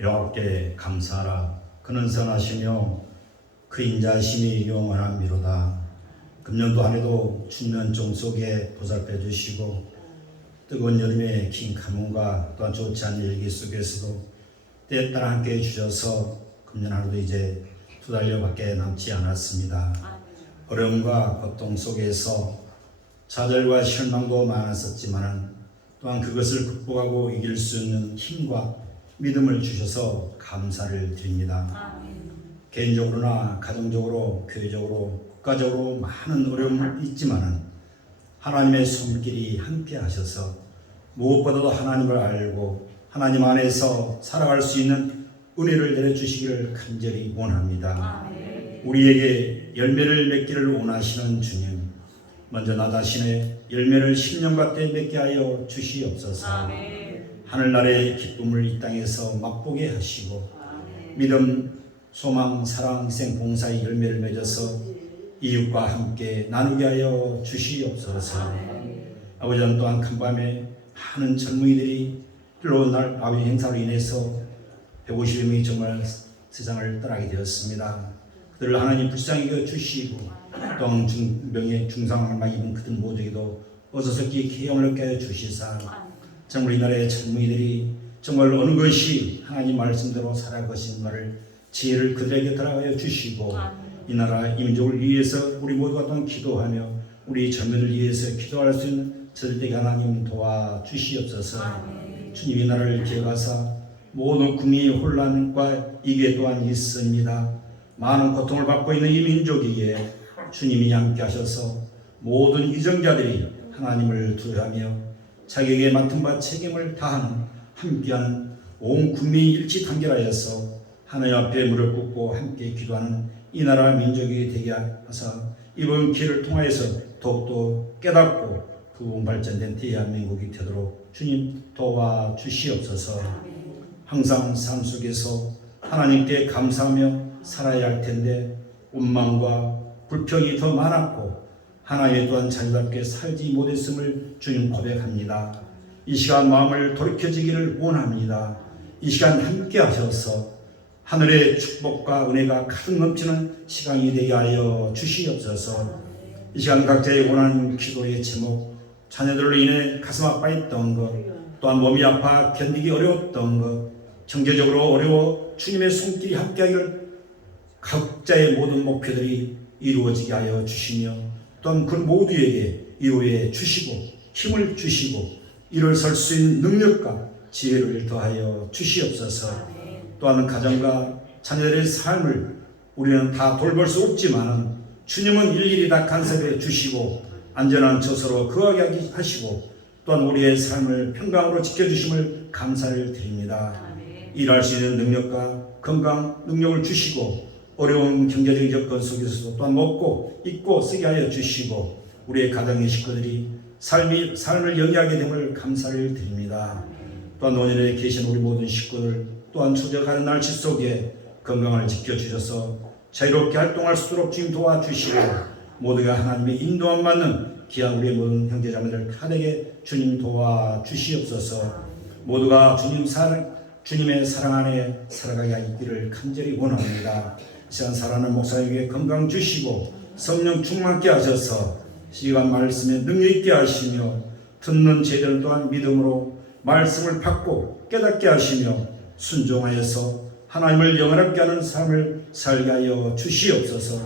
여호와께 감사하라. 그는 선하시며 그 인자심이 영원함이로다. 금년도 한 해도 춥는 종 속에 보살펴 주시고 뜨거운 여름의 긴 가뭄과 또한 좋지 않은 일기 속에서도 때에 따라 함께 해주셔서 금년 하루도 이제 2달여밖에 남지 않았습니다. 어려움과 고통 속에서 좌절과 실망도 많았었지만 또한 그것을 극복하고 이길 수 있는 힘과 믿음을 주셔서 감사를 드립니다. 개인적으로나 가정적으로 교회적으로 국가적으로 많은 어려움이 있지만 하나님의 손길이 함께 하셔서 무엇보다도 하나님을 알고 하나님 안에서 살아갈 수 있는 은혜를 내려주시기를 간절히 원합니다. 우리에게 열매를 맺기를 원하시는 주님, 먼저 나 자신의 열매를 10년간 때 맺게 하여 주시옵소서. 하늘나라의 기쁨을 이 땅에서 맛보게 하시고 믿음, 소망, 사랑, 희생, 봉사의 열매를 맺어서 이웃과 함께 나누게 하여 주시옵소서. 아버지는 또한 간밤에 많은 젊은이들이 흘러온 날 아버지 행사로 인해서 150명이 정말 세상을 떠나게 되었습니다. 그들을 하나님 불쌍히 여겨 주시고 또한 중병의 중상을 입은 그들 모두에게도 어서서기 기염을 얻게 하여 주시사 정말 이 나라의 젊은이들이 정말 어느 것이 하나님 말씀대로 살아갈 것인가를 지혜를 그들에게 들어가여 주시고 이 나라 이민족을 위해서 우리 모두가 또한 기도하며 우리 젊은이를 위해서 기도할 수 있는 저들에게 하나님 도와주시옵소서. 주님 이 나라를 기억하사 모든 국민의 혼란과 이게 또한 있습니다. 많은 고통을 받고 있는 이 민족이기에 주님이 함께 하셔서 모든 이정자들이 하나님을 두려워하며 자기에게 맡은 바 책임을 다하는 함께하는 온 국민이 일치 단결하여서 하나님 앞에 무릎 꿇고 함께 기도하는 이 나라 민족이 되게 하사 이번 기회를 통하여서 더욱더 깨닫고 그 발전된 대한민국이 되도록 주님 도와주시옵소서. 항상 삶 속에서 하나님께 감사하며 살아야 할 텐데 원망과 불평이 더 많았고 하나님 또한 자유답게 살지 못했음을 주님 고백합니다. 이 시간 마음을 돌이켜지기를 원합니다. 이 시간 함께 하셔서 하늘의 축복과 은혜가 가득 넘치는 시간이 되게 하여 주시옵소서. 이 시간 각자의 원하는 기도의 제목, 자녀들로 인해 가슴 아파했던 것, 또한 몸이 아파 견디기 어려웠던 것, 경제적으로 어려워 주님의 손길이 함께하기를 각자의 모든 목표들이 이루어지게 하여 주시며 또한 그 모두에게 이루어 주시고 힘을 주시고 이를 설 수 있는 능력과 지혜를 더하여 주시옵소서. 또한 가정과 자녀들의 삶을 우리는 다 돌볼 수 없지만 주님은 일일이 다 간섭해 주시고 안전한 처소로 거하게 하시고 또한 우리의 삶을 평강으로 지켜주심을 감사를 드립니다. 일할 수 있는 능력과 건강 능력을 주시고 어려운 경제적인 여건 속에서도 또한 먹고 입고 쓰게 하여 주시고 우리의 가정의 식구들이 삶을 영위하게 됨을 감사를 드립니다. 또한 노년에 계신 우리 모든 식구들 또한 초저가는 날씨 속에 건강을 지켜주셔서 자유롭게 활동할 수 있도록 주님 도와주시고 모두가 하나님의 인도함 받는 귀한 우리의 모든 형제자매들 다되게 주님 도와주시옵소서. 모두가 주님의 사랑 안에 살아가게 있기를 간절히 원합니다. 시간 살아가는 목사님에게 건강 주시고 성령 충만케 하셔서 시간 말씀에 능력 있게 하시며 듣는 제들 또한 믿음으로 말씀을 받고 깨닫게 하시며 순종하여서 하나님을 영원하게 하는 삶을 살게 하여 주시옵소서.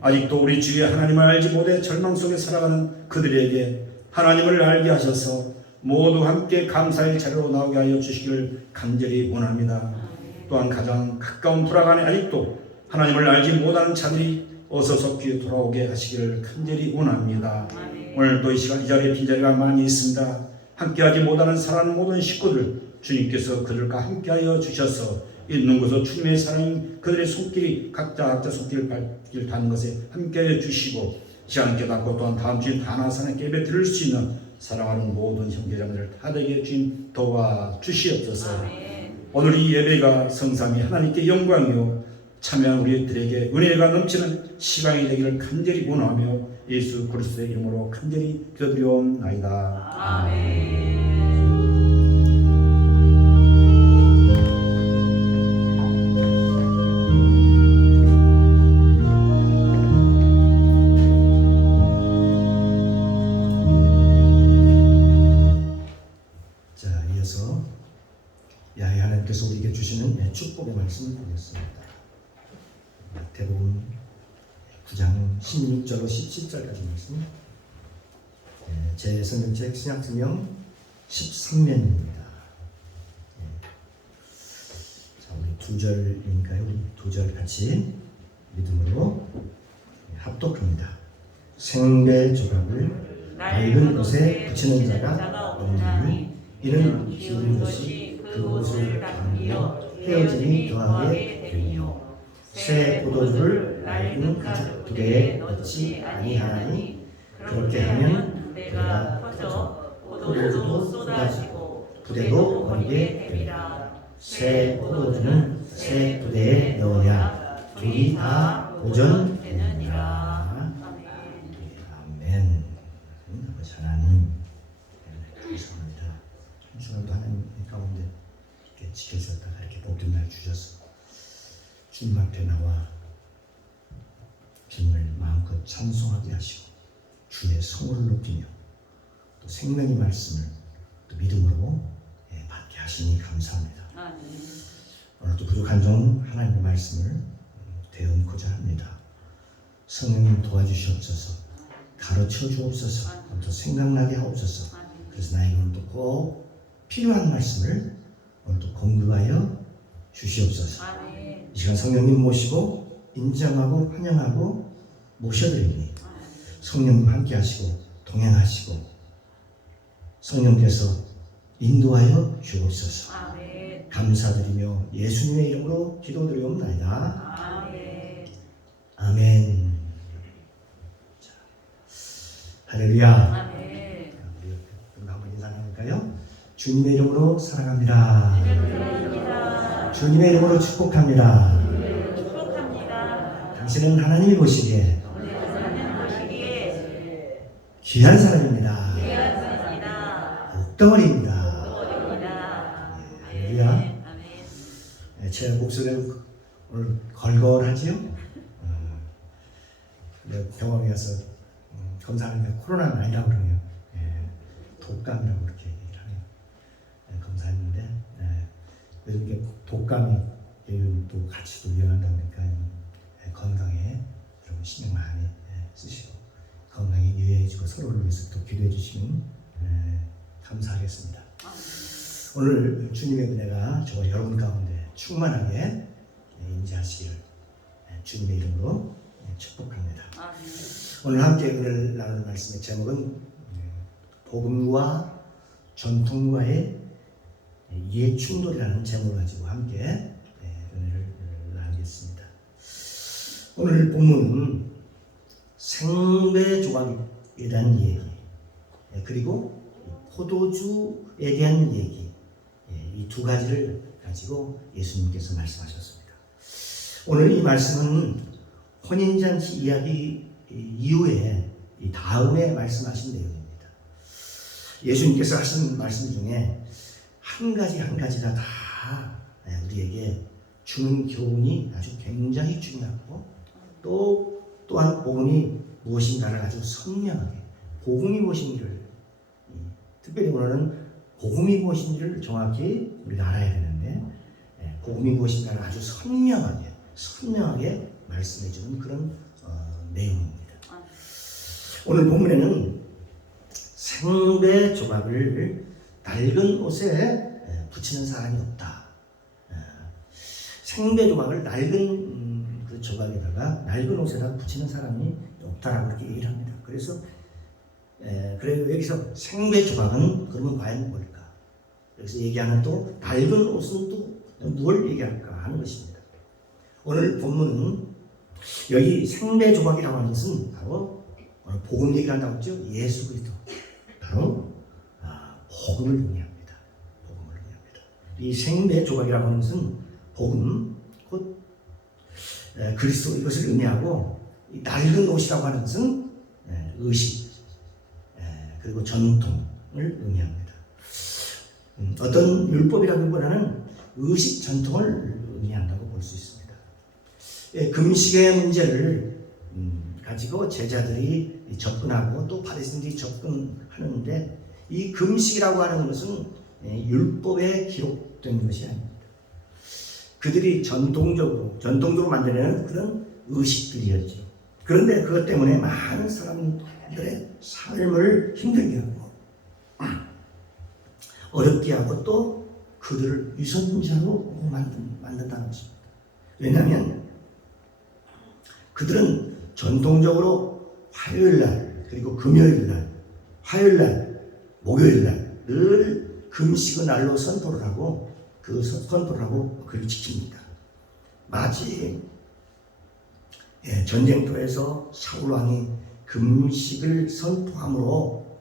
아직도 우리 주의 하나님을 알지 못해 절망 속에 살아가는 그들에게 하나님을 알게 하셔서 모두 함께 감사의 자리로 나오게 하여 주시기를 간절히 원합니다. 또한 가장 가까운 불화간에 아직도 하나님을 알지 못하는 자들이 어서 속히 돌아오게 하시기를 간절히 원합니다. 오늘도 이 시간 이 자리에 빈자리가 많이 있습니다. 함께하지 못하는 사랑하는 모든 식구들 주님께서 그들과 함께하여 주셔서 있는 곳에서 주님의 사랑이 그들의 손길이 각자 손길을 닿는 것에 함께하여 주시고 시간 깨닫고 또한 다음 주에 다나사나 예배 드릴 수 있는 사랑하는 모든 형제자매들 다되게 주님 도와주시옵소서. 오늘 이 예배가 성삼위 하나님께 영광이요 참여한 우리들에게 은혜가 넘치는 시간이 되기를 간절히 원하며 예수 그리스도의 이름으로 간절히 기도드리옵나이다. 아멘. 축복의 말씀을 보겠습니다. 마태복음 9장 16절로 17절까지 말씀. 제 성경책 신약성경 13면입니다. 자, 우리 두 절이니까요. 우리 두 절 같이 믿음으로 합독합니다. 생배 조각을 낡은 옷에 붙이는 자가 없나니 이는 기운 것이 그 옷을 닦으며 헤어짐이 더하게 되니요 새 포도주를 낡은 가죽 부대에 넣지 아니하나니 그렇게 하면 때가 터져 포도주도 쏟아지고 부대도 버리게 되리라. 새 포도주는 새 부대에 넣어야 둘이 다 보존되느니라. 아멘. 아버지 하나님 감사합니다. 한 주간도 하나님 가운데 이렇게 지켜주셨다가 이렇게 복된 날 주셔서 주님 앞에 나와 주님을 마음껏 찬송하게 하시고 주의 성을 높이며 또 생명의 말씀을 또 믿음으로 받게 하시니 감사합니다. 오늘도 부족한 점 하나님의 말씀을 되새고자 합니다. 성령님 도와주시옵소서. 가르쳐 주옵소서. 또 생각나게 하옵소서. 그래서 나에게 오늘도 꼭 필요한 말씀을 오늘도 공급하여 주시옵소서. 이 시간 성령님 모시고 인정하고 환영하고 모셔드리니 성령님 함께 하시고 동행하시고 성령께서 인도하여 주옵소서. 감사드리며 예수님의 이름으로 기도드리옵나이다. 아멘. 자, 할렐루야. 우리 한번 인사 나눌까요? 주님의 이름으로 사랑합니다. 주님의 이름으로 축복합니다. 당신은 하나님이 보시기에 귀한 사람입니다. 옥덩어리입니다. 할렐루야. 제 목소리는 오늘 걸걸하지요? 병원에 가서 검사하는데 코로나는 아니라고 그러네요. 독감이라고 그렇게 얘기를 하네요. 검사했는데 요즘 이게 독감이 또 같이 또 유행한다 보니까 건강에 좀 신경 많이 쓰시고 건강에 유의해지고 서로를 위해서 또 기도해 주시면 감사하겠습니다. 오늘 주님의 은혜가 저와 여러분 가운데 충만하게 임재하시기를 주님의 이름으로 축복합니다. 오늘 함께 은혜를 나눌 말씀의 제목은 복음과 전통과의 이해충돌이라는 제목을 가지고 함께 은혜를 나누겠습니다. 오늘 본문은 생배 조각에 대한 얘기 그리고 포도주에 대한 얘기 이 두 가지를 가지고 예수님께서 말씀하셨습니다. 오늘 이 말씀은 혼인잔치 이야기 이후에 이 다음에 말씀하신 내용입니다. 예수님께서 하신 말씀 중에 한 가지 한 가지가 다 우리에게 주는 교훈이 아주 굉장히 중요하고 또한 복음이 무엇인가를 아주 선명하게 복음이 무엇인지를 특별히 오늘은 복음이 무엇인지를 정확히 우리가 알아야 되는데 복음이 무엇인가를 아주 선명하게 말씀해 주는 그런 내용입니다. 오늘 본문에는 생배 조각을 낡은 옷에 붙이는 사람이 없다. 생배 조각을 낡은 그 조각에다가 낡은 옷에다가 붙이는 사람이 없다라고 그렇게 얘기를 합니다. 그래서 여기서 생배 조각은 그러면 과연 뭘까? 여기서 얘기하는 또 낡은 옷은 또 뭘 얘기할까 하는 것입니다. 오늘 본문은 여기 생배 조각이라고 하는 것은 바로 오늘 복음 얘기를 한다고 했죠. 예수 그리스도 바로 복음을 의미합니다. 복음을 의미합니다. 이 생배 조각이라고 하는 것은 복음 곧 그리스도 이것을 의미하고 이 낡은 옷이라고 하는 것은 의식 그리고 전통을 의미합니다. 어떤 율법이라기보다는 의식 전통을 의미한다고 볼 수 있습니다. 금식의 문제를 가지고 제자들이 접근하고 또 바리새인들이 접근하는데 이 금식이라고 하는 것은 율법에 기록된 것이 아닙니다. 그들이 전통적으로 만들어내는 그런 의식들이었죠. 그런데 그것 때문에 많은 사람들의 삶을 힘들게 하고 어렵게 하고 또 그들을 유선자로 만든다는 것입니다. 왜냐하면 그들은 전통적으로 화요일날 그리고 금요일날, 화요일날, 목요일날 늘 금식의 날로 선포를 하고 그를 지킵니다. 마치 전쟁터에서 사울왕이 금식을 선포함으로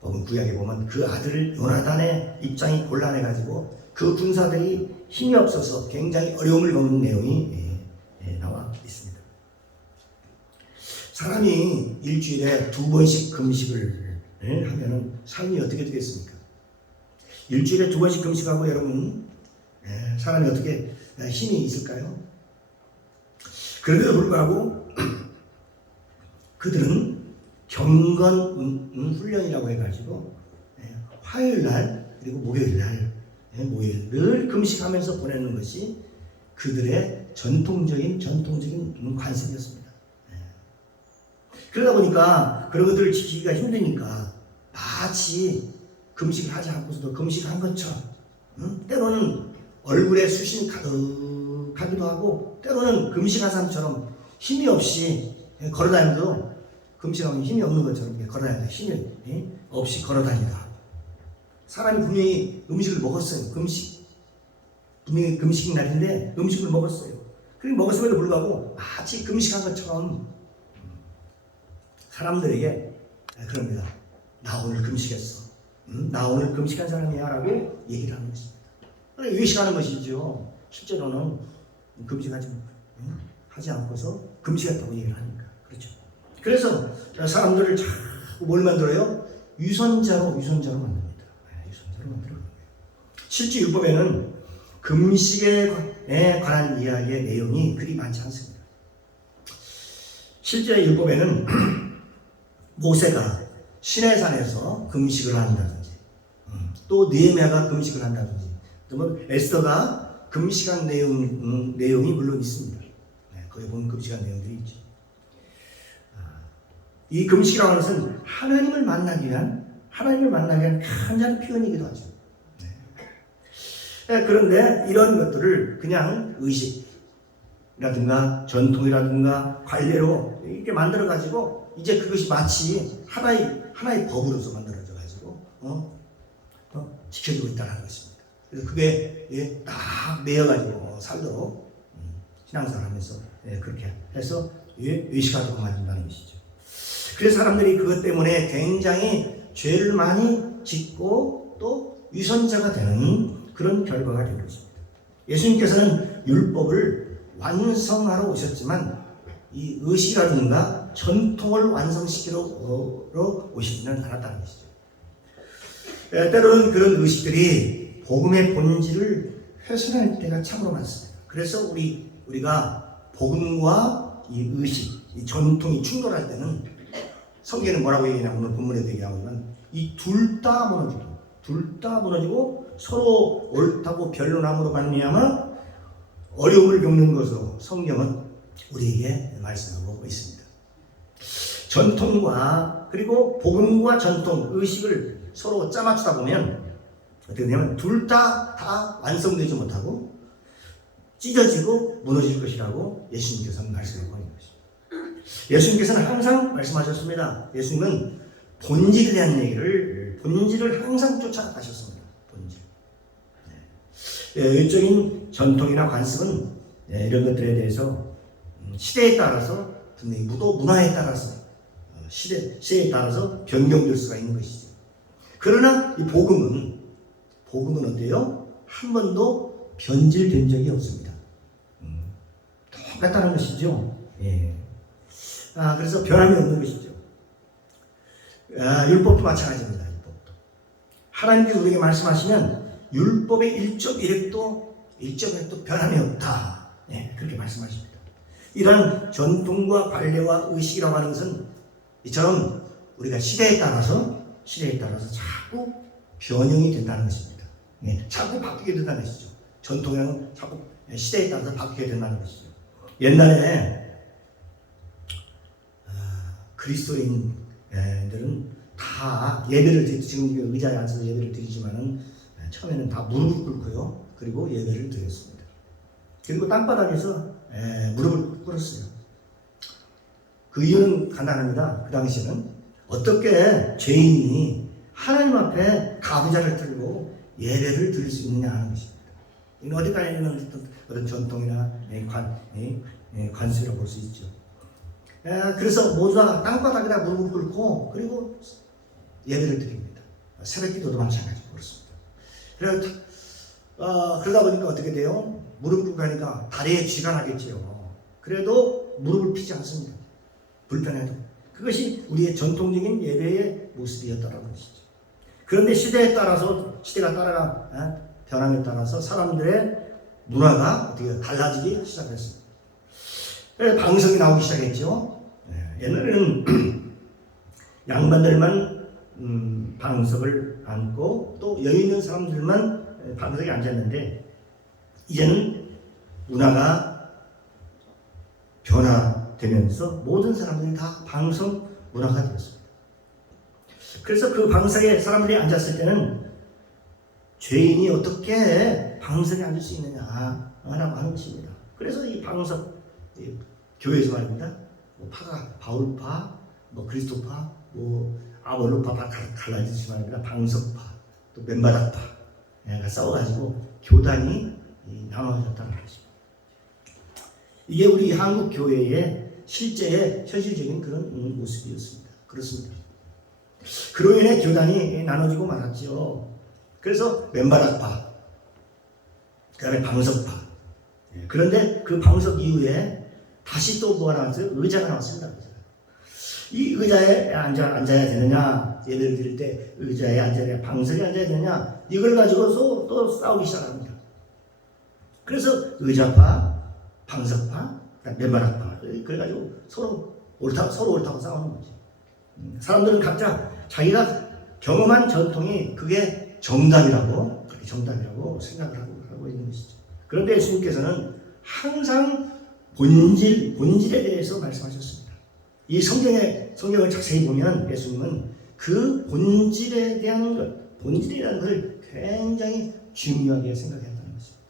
구약에 보면 그 아들 요나단의 입장이 곤란해가지고 그 군사들이 힘이 없어서 굉장히 어려움을 겪는 내용이 나와 있습니다. 사람이 일주일에 2번씩 금식을 하면은 삶이 어떻게 되겠습니까? 일주일에 2번씩 금식하고 여러분 사람이 어떻게 힘이 있을까요? 그런데도 불구하고 그들은 경건 훈련이라고 해가지고 화요일날 그리고 목요일날 늘 금식하면서 보내는 것이 그들의 전통적인 관습이었습니다. 그러다 보니까 그런 것들을 지키기가 힘드니까 마치 금식을 하지 않고서도 금식한 것처럼 때로는 얼굴에 수심이 가득하기도 하고 때로는 금식한 사람처럼 힘이 없이 걸어다니도 금식하면 힘이 없는 것처럼 걸어다니도 힘이 없이 걸어다니기도 하고 사람이 분명히 음식을 먹었어요. 분명히 금식 날인데 음식을 먹었어요. 그리고 먹었음에도 불구하고 마치 금식한 것처럼 사람들에게 그럽니다. 나 오늘 금식했어. 나 오늘 금식한 사람이야 라고 얘기를 하는 것입니다. 의식하는 것이죠. 실제로는 금식하지 않고서 금식했다고 얘기를 하니까. 그렇죠. 그래서 사람들을 자꾸 뭘 만들어요? 유선자로 만듭니다. 유선자로 만들어요. 실제 율법에는 금식에 관한 이야기의 내용이 그리 많지 않습니다. 실제 율법에는 모세가 시내산에서 금식을 한다든지 또 느헤미야가 금식을 한다든지 또 에스더가 금식한 내용이 물론 있습니다. 거기 보면 금식한 내용들이 있죠. 이 금식이라고 하는 것은 하나님을 만나기 위한 간절한 표현이기도 하죠. 그런데 이런 것들을 그냥 의식이라든가 전통이라든가 관례로 이렇게 만들어 가지고 이제 그것이 마치 하나의 법으로서 만들어져 가지고 지켜지고 있다는 것입니다. 그래서 그게 딱 매여가지고 살도록 신앙생활 하면서 그렇게 해서 의식하도록 만든다는 것이죠. 그래서 사람들이 그것 때문에 굉장히 죄를 많이 짓고 또 유선자가 되는 그런 결과가 된 것입니다. 예수님께서는 율법을 완성하러 오셨지만 이 의식이라든가 전통을 완성시키러 오시지는 않았다는 것이죠. 때로는 그런 의식들이 복음의 본질을 훼손할 때가 참으로 많습니다. 그래서 우리가 복음과 이 의식, 이 전통이 충돌할 때는 성경에는 뭐라고 얘기하냐, 오늘 본문에도 얘기하지만 이 둘 다 무너지고 서로 옳다고 변론함으로 말미암아 어려움을 겪는 것으로 성경은 우리에게 말씀하고 있습니다. 전통과 그리고 복음과 전통, 의식을 서로 짜맞추다 보면 어떻게 되냐면 둘 다 완성되지 못하고 찢어지고 무너질 것이라고 예수님께서는 말씀하고 있는 것입니다. 예수님께서는 항상 말씀하셨습니다. 예수님은 본질에 대한 본질을 항상 쫓아가셨습니다. 본질. 외적인 전통이나 관습은 이런 것들에 대해서 시대에 따라서 분명히 문화에 따라서 시대에 따라서 변경될 수가 있는 것이죠. 그러나 이 복음은 어때요? 한 번도 변질된 적이 없습니다. 똑같다는 것이죠. 그래서 변함이 없는 것이죠. 율법도 마찬가지입니다. 율법도. 하나님께서 우리에게 말씀하시면 율법의 일점일획도 변함이 없다. 그렇게 말씀하십니다. 이런 전통과 관례와 의식이라고 하는 것은 이처럼 우리가 시대에 따라서 자꾸 변형이 된다는 것입니다. 자꾸 바뀌게 된다는 것이죠. 전통이라는 자꾸 시대에 따라서 바뀌게 된다는 것이죠. 옛날에 그리스도인들은 다 예배를 드리고 지금 의자에 앉아서 예배를 드리지만은 처음에는 다 무릎을 꿇고요. 그리고 예배를 드렸습니다. 그리고 땅바닥에서 무릎을 꿇었어요. 그 이유는 간단합니다. 그 당시에는 어떻게 죄인이 하나님 앞에 가부좌를 들고 예배를 드릴 수 있느냐 하는 것입니다. 이건 어디까지 있는 어떤 전통이나 관습이라고 볼 수 있죠. 그래서 모두가 땅바닥에다 무릎을 꿇고 그리고 예배를 드립니다. 새벽기도도 마찬가지고 그렇습니다. 그러다 보니까 어떻게 돼요? 무릎 꿇고 하니까 다리에 쥐가 나겠지요. 그래도 무릎을 피지 않습니다. 불편해도. 그것이 우리의 전통적인 예배의 모습이었다는 것이죠. 그런데 시대에 따라서 시대가 따라가 변함에 따라서 사람들의 문화가 어떻게 달라지기 시작했습니다. 그래서 방송이 나오기 시작했죠. 옛날에는 양반들만 방석을 앉고 또 여유 있는 사람들만 방석에 앉았는데 이제는 문화가 변화되면서 모든 사람들이 다 방석 문화가 되었습니다. 그래서 그 방석에 사람들이 앉았을 때는 죄인이 어떻게 방석에 앉을 수 있느냐라고 하는 것입니다. 그래서 이 방석 교회에서 말입니다. 파가 바울파, 그리스도파, 아볼로파 다 갈라지지만 말입니다. 방석파, 또 맨바닥파가 싸워가지고 교단이 나눠졌다는 것입니다. 이게 우리 한국 교회의 실제의 현실적인 그런 모습이었습니다. 그렇습니다. 그로 인해 교단이 나눠지고 말았죠. 그래서 맨바닥파, 그다음에 방석파. 그런데 그 방석 이후에 다시 또 뭐가 나왔어요? 의자가 나왔습니다. 이 의자에 앉아야 되느냐, 예배를 드릴 때 의자에 앉아야 되느냐, 방석에 앉아야 되느냐, 이걸 가지고서 또 싸우기 시작합니다. 그래서 의자파, 방석파, 맨바닥파, 그래가지고 서로 옳다고 싸우는 거지. 사람들은 각자 자기가 경험한 전통이 그게 정답이라고 생각을 하고 있는 것이죠. 그런데 예수님께서는 항상 본질에 대해서 말씀하셨습니다. 이 성경을 자세히 보면 예수님은 그 본질이라는 것을 굉장히 중요하게 생각했다는 것입니다.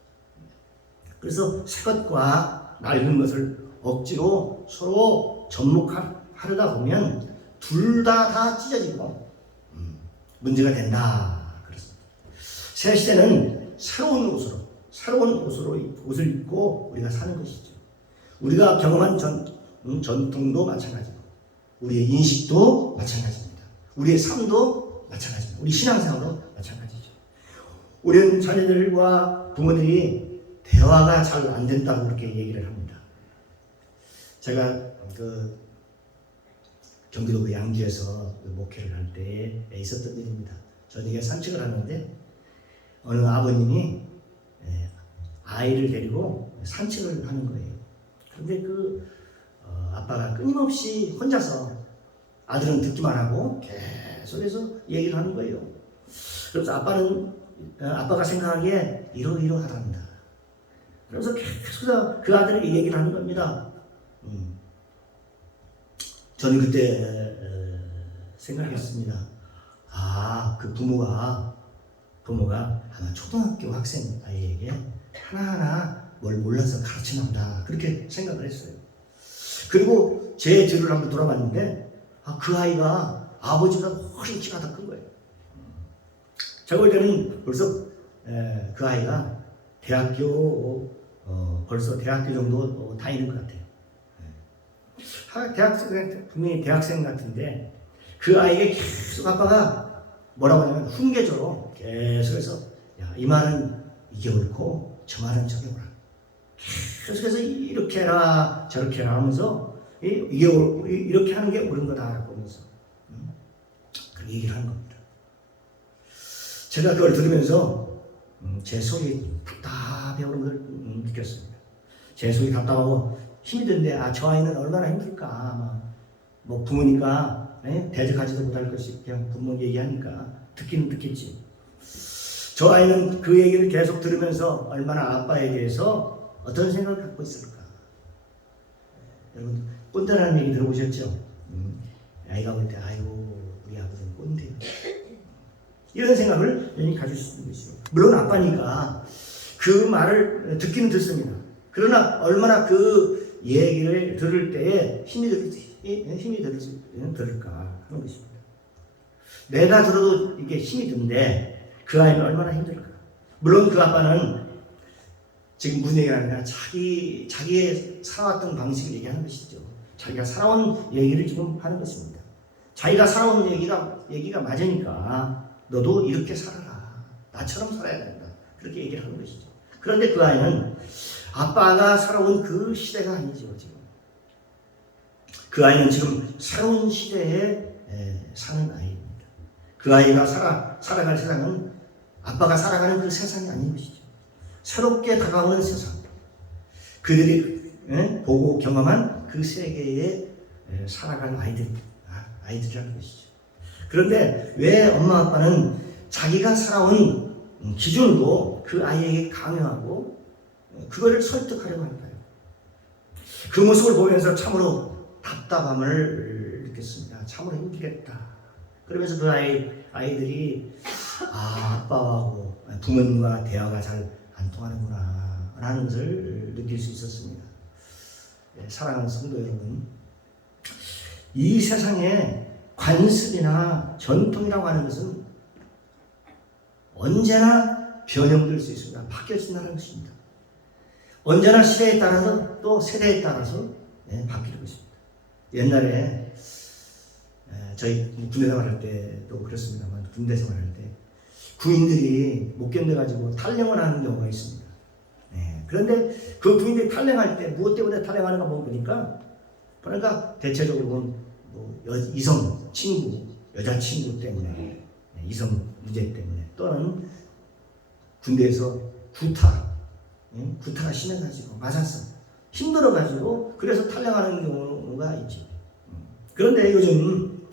그래서 새 것과 낡은 것을 억지로 서로 접목하려다 보면 둘 다 찢어지고 문제가 된다. 그렇습니다. 새 시대는 새로운 옷을 입고 우리가 사는 것이죠. 우리가 경험한 전통도 마찬가지고 우리의 인식도 마찬가지입니다. 우리의 삶도 마찬가지입니다. 우리 신앙생활도 마찬가지죠. 우리는 자녀들과 부모들이 대화가 잘 안 된다고 그렇게 얘기를 합니다. 제가 경기도 양주에서 목회를 할 때에 있었던 일입니다. 저녁에 산책을 하는데 어느 아버님이 아이를 데리고 산책을 하는 거예요. 그런데 아빠가 끊임없이 혼자서 아들은 듣기만 하고 계속해서 얘기를 하는 거예요. 그래서 아빠가 생각하기에 이러이러하답니다. 그래서 계속 그 아들이 얘기를 하는 겁니다. 저는 그때 생각했습니다. 그 부모가 아마 초등학교 학생 아이에게 하나하나 뭘 몰라서 가르치나 보다 그렇게 생각을 했어요. 그리고 제 뒤를 한번 돌아봤는데 그 아이가 아버지보다 훨씬 키가 더 큰 거예요. 제가 볼 때는 벌써 그 아이가 벌써 대학교 정도 다니는 것 같아요. 분명히 대학생 같은데 그 아이에게 계속 아빠가 뭐라고 하냐면 훈계조로 계속해서 이 말은 이게 옳고 저 말은 저게 옳아. 계속해서 이렇게 해라 저렇게 해라 하면서 이렇게 하는 게 옳은 거다라고 하면서 그렇게 얘기를 하는 겁니다. 제가 그걸 들으면서 제 속이 답답해 오는 걸 느꼈습니다. 제 속이 답답하고 힘이 드는데 저 아이는 얼마나 힘들까. 부모니까 대적하지도 못할 것이 그냥 부모 얘기하니까 듣기는 듣겠지. 저 아이는 그 얘기를 계속 들으면서 얼마나 아빠에 대해서 어떤 생각을 갖고 있을까? 여러분 꼰대라는 얘기 들어보셨죠? 아이가 볼 때 아이고 우리 아버지는 꼰대야. 이런 생각을 여러분이 가질 수 있는 것이죠. 물론 아빠니까 그 말을 듣기는 듣습니다. 그러나 얼마나 그 얘기를 들을 때에 힘이 들을까 하는 것입니다. 내가 들어도 이게 힘이 든데 그 아이는 얼마나 힘들까. 물론 그 아빠는 지금 무슨 얘기가 아니라 자기의 살아왔던 방식을 얘기하는 것이죠. 자기가 살아온 얘기를 지금 하는 것입니다. 자기가 살아온 얘기가 맞으니까 너도 이렇게 살아라. 나처럼 살아야 된다. 그렇게 얘기를 하는 것이죠. 그런데 그 아이는 아빠가 살아온 그 시대가 아니죠. 지금 그 아이는 지금 새로운 시대에 사는 아이입니다. 그 아이가 살아갈 세상은 아빠가 살아가는 그 세상이 아닌 것이죠. 새롭게 다가오는 세상, 그들이 보고 경험한 그 세계에 살아가는 아이들이라는 것이죠. 그런데 왜 엄마 아빠는 자기가 살아온 기준으로 그 아이에게 강요하고 그거를 설득하려고 할까요? 그 모습을 보면서 참으로 답답함을 느꼈습니다. 참으로 힘들겠다. 그러면서 그 아이들이 아빠하고 부모님과 대화가 잘 안 통하는구나 라는 것을 느낄 수 있었습니다. 사랑하는 성도 여러분, 이 세상에 관습이나 전통이라고 하는 것은 언제나 변형될 수 있습니다. 바뀌어진다는 것입니다. 언제나 시대에 따라서 또 세대에 따라서 바뀔 것입니다. 옛날에 저희 군대 생활할 때도 그렇습니다만, 군대 생활할 때 구인들이 못 견뎌가지고 탈영을 하는 경우가 있습니다. 그런데 그 구인들이 탈영할 때 무엇 때문에 탈영하는가 보니까 그러니까 대체적으로 이성 친구, 여자 친구 때문에, 이성 문제 때문에, 또는 군대에서 구타가 심해가지고 맞았어, 힘들어가지고 그래서 탈영하는 경우가 있죠. 그런데 요즘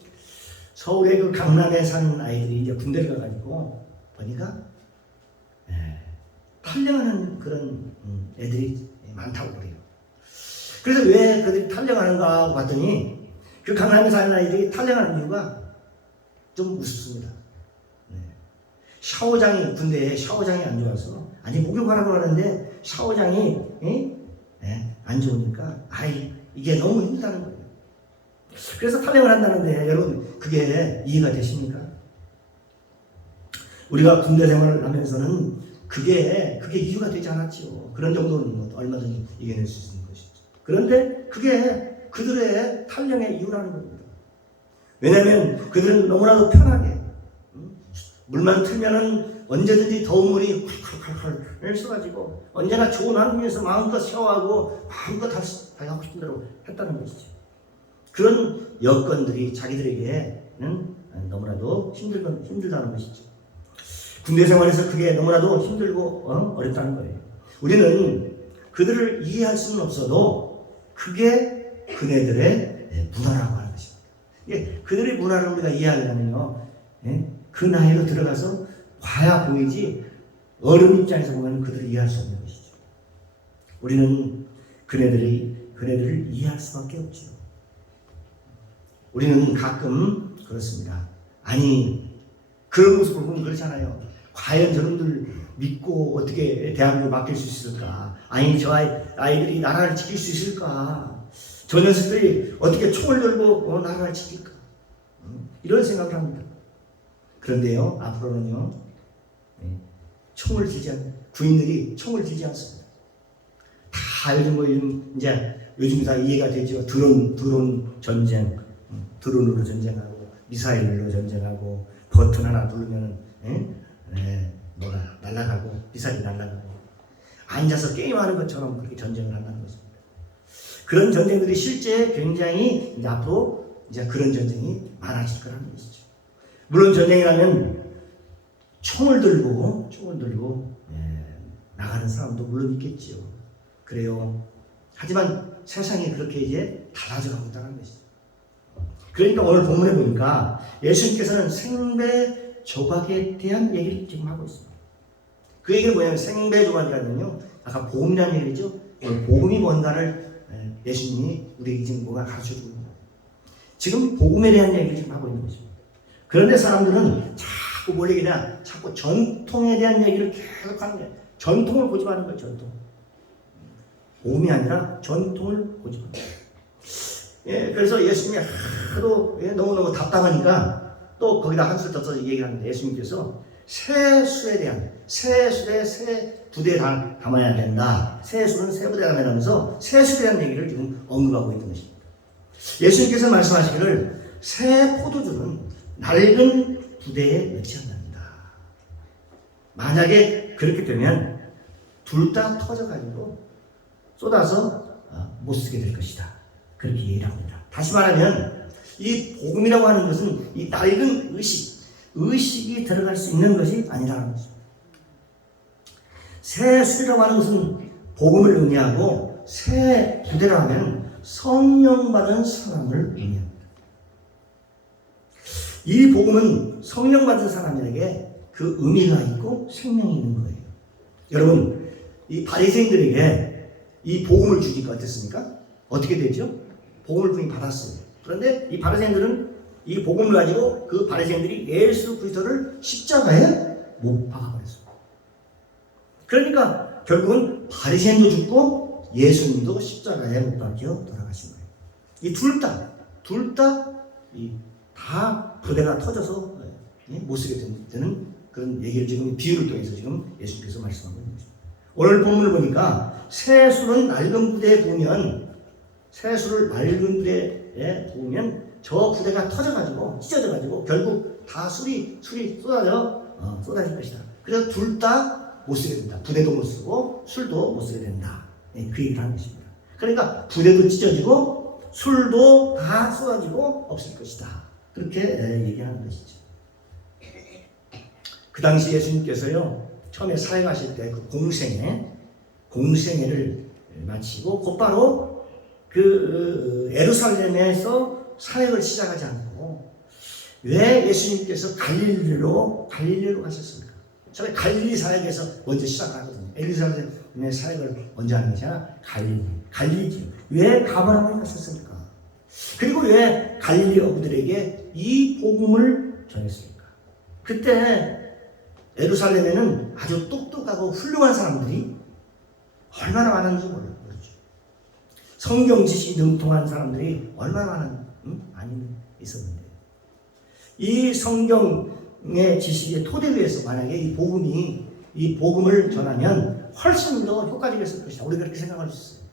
서울의 그 강남에 사는 아이들이 이제 군대를 가가지고 보니까 탈영하는 그런 애들이 많다고 그래요. 그래서 왜 그들이 탈영하는가 하고 봤더니 그 강남에 사는 아이들이 탈영하는 이유가 좀 우습습니다. 샤워장이, 군대에 샤워장이 안 좋아서, 아니 목욕하라고 하는데 샤워장이 안 좋으니까 이게 너무 힘들다는 거예요. 그래서 탈영을 한다는데 여러분 그게 이해가 되십니까? 우리가 군대 생활을 하면서는 그게 이유가 되지 않았죠. 그런 정도는 얼마든지 이겨낼 수 있는 것이죠. 그런데 그게 그들의 탈영의 이유라는 겁니다. 왜냐하면 그들은 너무나도 편하게 물만 틀면은 언제든지 더운 물이 콸콸콸콸 써가지고 언제나 좋은 환경에서 마음껏 샤워하고 마음껏 하고 싶은 대로 했다는 것이죠. 그런 여건들이 자기들에게는 너무나도 힘들다는 것이죠. 군대 생활에서 그게 너무나도 힘들고 어렵다는 거예요. 우리는 그들을 이해할 수는 없어도 그게 그네들의 문화라고 하는 것입니다. 그들의 문화를 우리가 이해하려면요, 그 나이로 들어가서 봐야 보이지 어른 입장에서 보면 그들을 이해할 수 없는 것이죠. 우리는 그네들을 이해할 수밖에 없죠. 우리는 가끔 그렇습니다. 아니 그런 모습을 보면 그렇잖아요. 과연 저놈들 믿고 어떻게 대한민국을 맡길 수 있을까? 아니 저 아이들이 나라를 지킬 수 있을까? 저 녀석들이 어떻게 총을 들고 나라를 지킬까? 이런 생각을 합니다. 그런데요, 앞으로는요, 구인들이 총을 들지 않습니다. 다 요즘 다 이해가 되죠. 드론 전쟁, 드론으로 전쟁하고 미사일로 전쟁하고 버튼 하나 누르면 날아가고 미사일이 날아가고 앉아서 게임하는 것처럼 그렇게 전쟁을 한다는 것입니다. 그런 전쟁들이 실제 굉장히 이제 앞으로 이제 그런 전쟁이 많아질 거라는 것이죠. 물론 전쟁이라면 총을 들고 나가는 사람도 물론 있겠지요. 그래요. 하지만 세상이 그렇게 이제 달라져가고 있다는 것이죠. 그러니까 오늘 본문에 보니까 예수님께서는 생배 조각에 대한 얘기를 지금 하고 있습니다. 그 얘기는 뭐냐면 생배조각이라면요. 아까 복음이라는 얘기죠. 복음이 뭔가를 예수님이 우리에게 지금 뭔가 가르쳐주고 있는 거예요. 지금 복음에 대한 얘기를 지금 하고 있는 거죠. 그런데 사람들은 자꾸 뭘 얘기냐? 자꾸 전통에 대한 얘기를 계속 하는 거예요. 전통을 고집하는 거예요. 전통. 복음이 아니라 전통을 고집하는 거예요. 예, 그래서 예수님이 하도 너무너무 답답하니까 또 거기다 한술 더 써서 얘기를 하는데 예수님께서 세술에 대한 세술에 세 부대에 담아야 된다. 세술은 세 부대에 담아야 하면서 세술에 대한 얘기를 지금 언급하고 있는 것입니다. 예수님께서 말씀하시기를 새 포도주는 낡은 부대에 넣지 않는다. 만약에 그렇게 되면 둘 다 터져가지고 쏟아서 못 쓰게 될 것이다. 그렇게 얘기를 합니다. 다시 말하면 이 복음이라고 하는 것은 이 낡은 의식이 들어갈 수 있는 것이 아니라는 것입니다. 새 술이라고 하는 것은 복음을 의미하고 새 부대라고 하면 성령 받은 사람을 의미합니다. 이 복음은 성령 받은 사람에게 그 의미가 있고 생명이 있는 거예요. 여러분, 이 바리새인들에게 이 복음을 주니까 어땠습니까? 어떻게 되죠? 복음을 분이 받았어요. 그런데 이 바리새인들은 이 복음을 가지고 그 바리새인들이 예수 그리스도를 십자가에 못 박아버렸어요. 그러니까 결국은 바리새인도 죽고 예수님도 십자가에 못 박혀 돌아가신 거예요. 이 둘 다 부대가 터져서 못 쓰게 되는 그런 얘기를 지금 비유를 통해서 지금 예수님께서 말씀하고 있는 거죠. 오늘 본문을 보니까 새 술은 낡은 부대에 부으면 새 술을 낡은 부대에 부으면 저 부대가 터져가지고 찢어져가지고 결국 다 술이 쏟아질 것이다. 그래서 둘 다 못 쓰게 된다. 부대도 못 쓰고 술도 못 쓰게 된다. 그 얘기를 하는 것입니다. 그러니까 부대도 찢어지고 술도 다 쏟아지고 없을 것이다. 그렇게 얘기하는 것이죠. 그 당시 예수님께서요 처음에 사역하실 때 그 공생애를 마치고 곧바로 그 에루살렘에서 사역을 시작하지 않고 왜 예수님께서 갈릴리로 가셨습니까? 처음에 갈릴리 사역에서 먼저 시작하거든요. 에루살렘의 사역을 먼저 하는 것이 아니라 갈릴리죠. 왜 가버나움에 갔었습니까? 그리고 왜 갈릴리 어부들에게 이 복음을 전했습니까? 그때 에루살렘에는 아주 똑똑하고 훌륭한 사람들이 얼마나 많은지 모르죠. 성경 지식이 능통한 사람들이 얼마나 많이 있었는데 이 성경의 지식의 토대 위에서 만약에 이 복음을 전하면 훨씬 더 효과적이었을 것이다. 우리가 그렇게 생각할 수 있어요.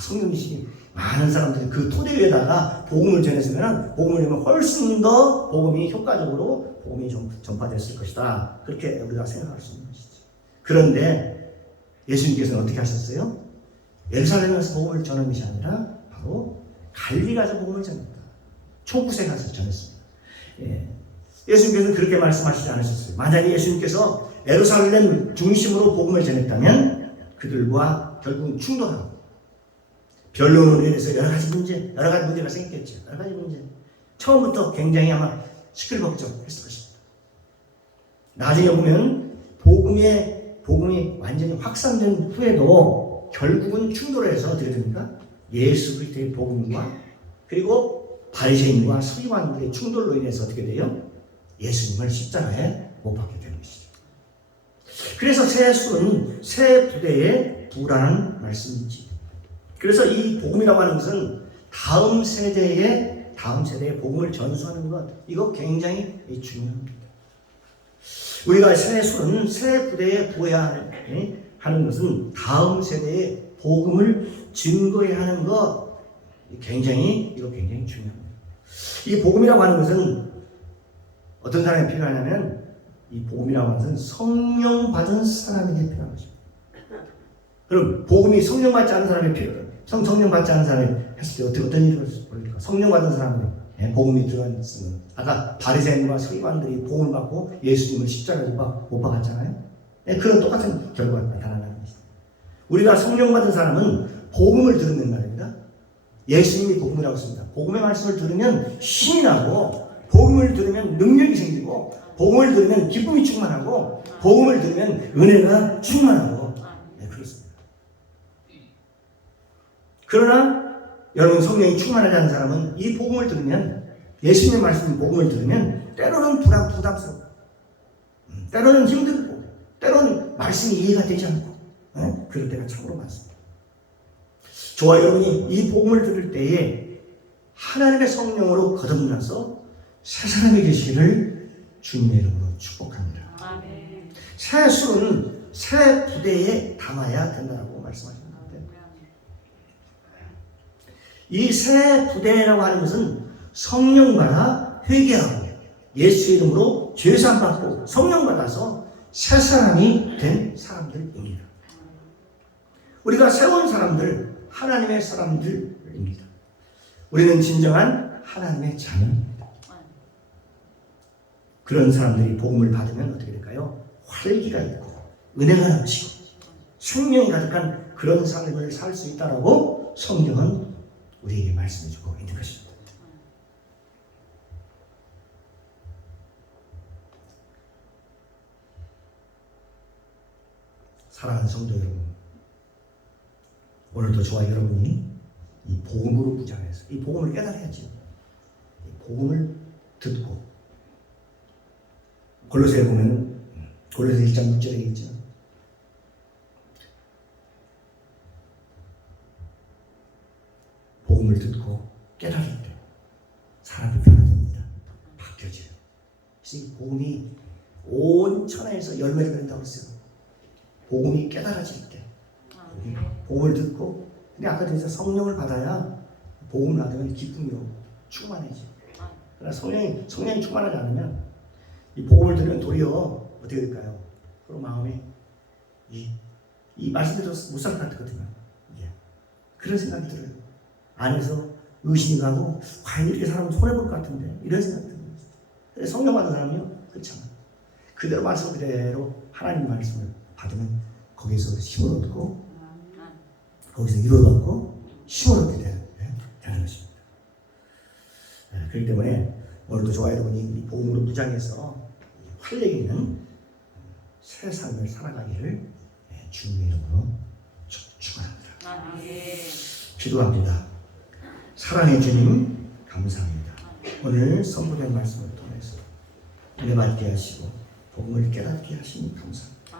성경 지식이 많은 사람들이 그 토대 위에다가 복음을 전했으면 복음을 전하면 훨씬 더 복음이 효과적으로 복음이 전파됐을 것이다. 그렇게 우리가 생각할 수 있는 것이죠. 그런데 예수님께서는 어떻게 하셨어요? 예루살렘에서 복음을 전하는 것이 아니라 바로 갈릴리 가서 복음을 전했다. 촌구세 가서 전했습니다. 예수님께서는 그렇게 말씀하시지 않으셨어요. 만약에 예수님께서 예루살렘 중심으로 복음을 전했다면 그들과 결국은 충돌하고 변론으로 인해서 여러 가지 문제가 생겼겠죠. 여러 가지 문제. 처음부터 굉장히 아마 시끌벅적했을 것입니다. 나중에 보면 복음이 완전히 확산된 후에도 결국은 충돌해서 어떻게 됩니까? 예수 그리스도의 복음과 그리고 바리새인과 서기관들의 충돌로 인해서 어떻게 돼요? 예수님을 십자가에 못 박게 되는 것이죠. 그래서 새 술은 새 부대에 부라는 말씀이지. 그래서 이 복음이라고 하는 것은 다음 세대에 복음을 전수하는 것, 이거 굉장히 중요합니다. 우리가 새 술은 새 부대에 부어야 하는 것은 다음 세대에 복음을 증거해야 하는 것, 이거 굉장히 중요합니다. 이 복음이라고 하는 것은 어떤 사람이 필요하냐면 이 복음이라고 하는 것은 성령 받은 사람에게 필요한 것입니다. 그럼 복음이 성령 받지 않은 사람이 필요해요. 성령 받지 않은 사람이 했을 때 어떤 일이 벌어질까? 성령 받은 사람이 복음이 들어있으면 아까 바리새인과 서기관들이 복음을 받고 예수님을 십자가에 못 박았잖아요. 그런 똑같은 결과가 나타나는 것이죠. 우리가 성령 받은 사람은 복음을 들으면 말입니다. 예수님이 복음이라고 했습니다. 복음의 말씀을 들으면 신이 나고 복음이 복음을 들으면 능력이 생기고, 복음을 들으면 기쁨이 충만하고, 복음을 들으면 은혜가 충만하고, 네, 그렇습니다. 그러나 여러분, 성령이 충만하지 않은 사람은 이 복음을 들으면, 예수님의 말씀 복음을 들으면 때로는 부담스럽고, 때로는 힘들고, 때로는 말씀이 이해가 되지 않고, 네? 그럴 때가 참으로 많습니다. 저와 여러분이 이 복음을 들을 때에 하나님의 성령으로 거듭나서 새 사람이 되시기를 주님의 이름으로 축복합니다. 아멘. 새 술은 새 부대에 담아야 된다고 말씀하셨는데, 이 새 부대라고 하는 것은 성령 받아 회개하고 예수의 이름으로 죄사함 받고 성령 받아서 새 사람이 된 사람들입니다. 우리가 세운 사람들, 하나님의 사람들입니다. 우리는 진정한 하나님의 자녀입니다. 그런 사람들이 복음을 받으면 어떻게 될까요? 활기가 있고 은혜가 넘치고 생명이 가득한 그런 삶을 살 수 있다라고 성경은 우리에게 말씀해주고 있는 것입니다. 사랑하는 성도 여러분, 오늘도 저와 여러분이 이 복음으로 부장해서 이 복음을 깨달아야죠. 이 복음을 듣고, 골로새에 보면 골로새 1장 6절에 있죠. 복음을 듣고 깨달을 때 사람이 변화됩니다. 바뀌어져요. 그래서 이 복음이 온 천하에서 열매를 맺는다고 했어요. 복음이 깨달아질 때, 복음을 듣고, 근데 아까 전에 성령을 받아야 복음을 받으면 기쁨이 오고 충만해지. 그러나 성령이 충만하지 않으면 이 복음을 들으면 도리어 어떻게 될까요? 그런 마음에 이 말씀대로 못 살 것 같거든요. 그런 생각이 들어요. 안에서 의심이 가고 과연 이렇게 살아면 손해볼 것 같은데 이런 생각이 들어요. 성령 받은 사람은요 그렇잖아요. 그대로 말씀 그대로 하나님 말씀을 받으면 거기서 힘을 얻고 거기서 위로를 얻고 힘을 얻게 되는 것입니다. 그렇기 때문에 오늘도 저와 여러분이 이 복음으로 무장해서 활력 있는 새 삶을 살아가기를 주님의 이름으로 축원합니다. 기도합니다. 사랑의 주님 감사합니다. 오늘 선포된 말씀을 통해서 은혜 받게 하시고 복음을 깨닫게 하시니 감사합니다.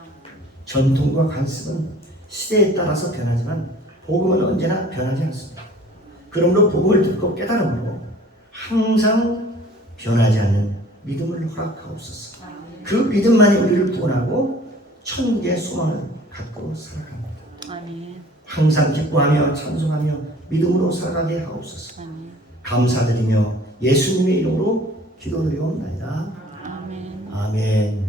전통과 관습은 시대에 따라서 변하지만 복음은 언제나 변하지 않습니다. 그러므로 복음을 듣고 깨달음으로 항상 변하지 않는 믿음을 허락하옵소서. 그 믿음만이 우리를 구원하고 천국의 소망을 갖고 살아갑니다. 항상 기뻐하며 찬송하며 믿음으로 살아가게 하옵소서. 감사드리며 예수님의 이름으로 기도드리옵나이다. 아멘.